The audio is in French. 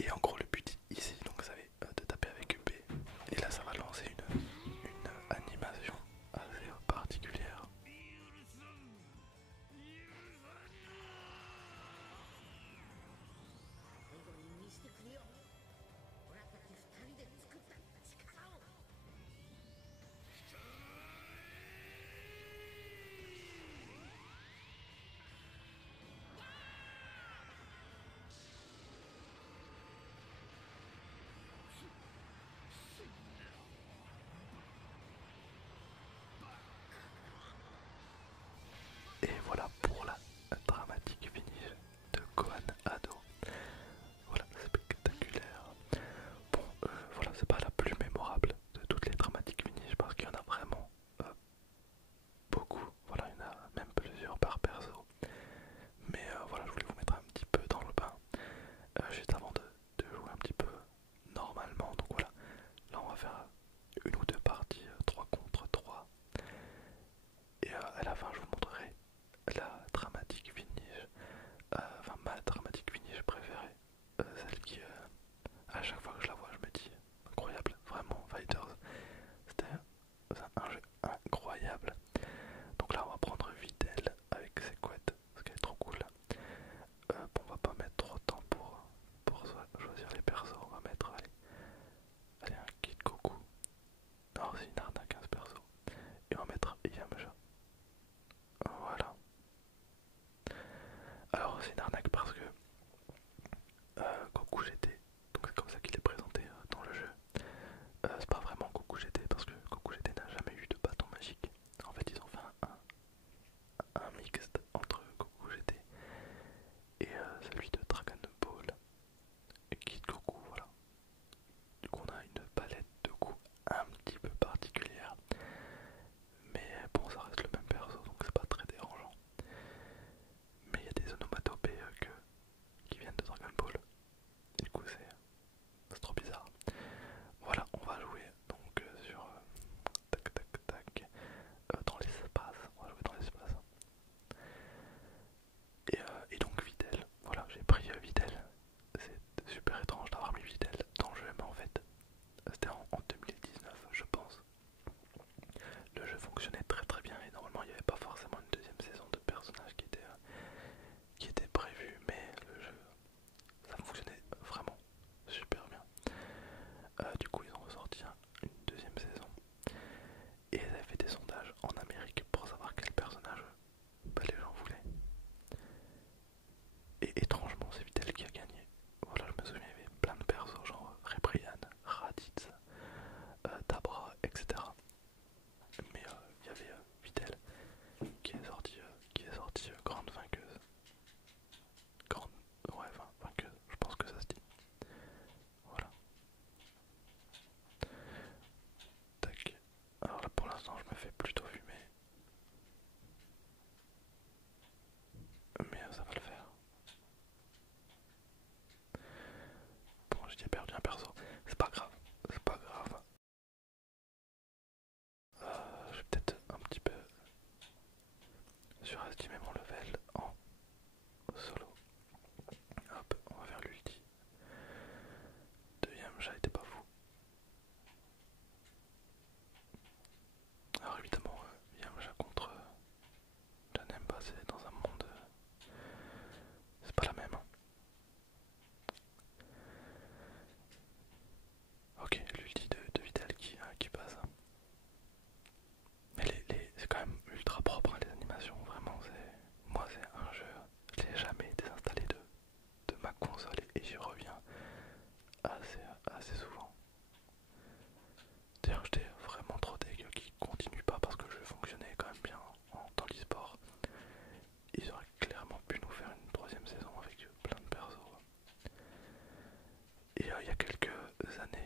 Et en gros le but ici, donc ça va de taper avec UP. Et là ça va lancer une animation assez particulière. Et voilà pour la dramatique finish de Gohan Ado. Voilà, spectaculaire. Bon, voilà, c'est pas la plus mémorable de toutes les dramatiques finish parce qu'il y en a vraiment beaucoup. Voilà, il y en a même plusieurs par perso. Mais voilà, je voulais vous mettre un petit peu dans le bain juste avant de jouer un petit peu normalement. Donc voilà, là on va faire une ou deux parties 3 contre 3. Et à la fin, je vous montrerai la dramatique finish, enfin ma dramatique finish préférée, celle qui, à chaque fois que je la vois, je me dis incroyable, vraiment, Fighters, c'était un jeu incroyable. Donc là, on va prendre Videl avec ses couettes, parce qu'elle est trop cool. Bon, on va pas mettre trop de temps pour choisir les persos, on va mettre, allez un Kid Goku. Non, c'est une arnaque hein, ce perso. Et on va mettre Yamcha. Voilà. Alors c'est une arnaque parce que Goku GT, donc c'est comme ça qu'il est présenté dans le jeu. C'est pas vraiment Goku GT parce que Goku GT n'a jamais eu de bâton magique. En fait ils ont fait un mixte entre Goku GT et celui de Dragon Ball et Kid Goku, voilà. Du coup on a une palette de coups un petit peu particulière. Mais bon ça reste le même perso donc c'est pas très dérangeant. Mais il y a des onomatopées qui viennent de Dragon Ball. Et du coup c'est trop bizarre. Voilà, on va jouer donc sur tac tac tac dans l'espace. On va jouer dans l'espace. Et donc Videl, voilà, j'ai pris Videl. C'est super étrange d'avoir mis Videl dans le jeu, mais en fait, c'était en 2019, je pense. Le jeu fonctionnait très très bien et normalement il n'y avait pas forcément une deuxième saison de personnages qui était prévue, mais le jeu, ça fonctionnait vraiment super bien. Du coup, ils ont ressorti une deuxième saison et ils avaient fait des sondages en Amérique pour savoir quel personnage les gens voulaient. Et étrangement, c'est Vitel qui a gagné. Voilà, je me souviens, il y avait plein de persos, genre Reprian, Raditz, Tabra, etc. Mais il y avait Vitel qui est sorti grande vainqueuse. Grande, ouais, enfin, vainqueuse, je pense que ça se dit. Voilà. Tac. Alors là, pour l'instant, je me fais plutôt fumer. Mais ça va le faire. Bon, j'ai déjà perdu un perso. C'est pas grave. C'est pas grave. Je vais peut-être un petit peu surestimer mon level en solo. Hop, on va faire l'ulti. Deuxième chat était pas fou. Alors évidemment, Yamcha contre Janemba, c'est dans un monde... c'est pas la même. Hein. Ok, l'ulti de Vidal qui passe. Mais c'est quand même ultra propre hein, les animations, vraiment c'est. Moi c'est un jeu, je l'ai jamais désinstallé de ma console et j'y reviens assez souvent. D'ailleurs j'étais vraiment trop dégueu qui continue pas parce que le jeu fonctionnait quand même bien dans l'e-sport. Ils auraient clairement pu nous faire une troisième saison avec plein de persos. Et il y a quelques années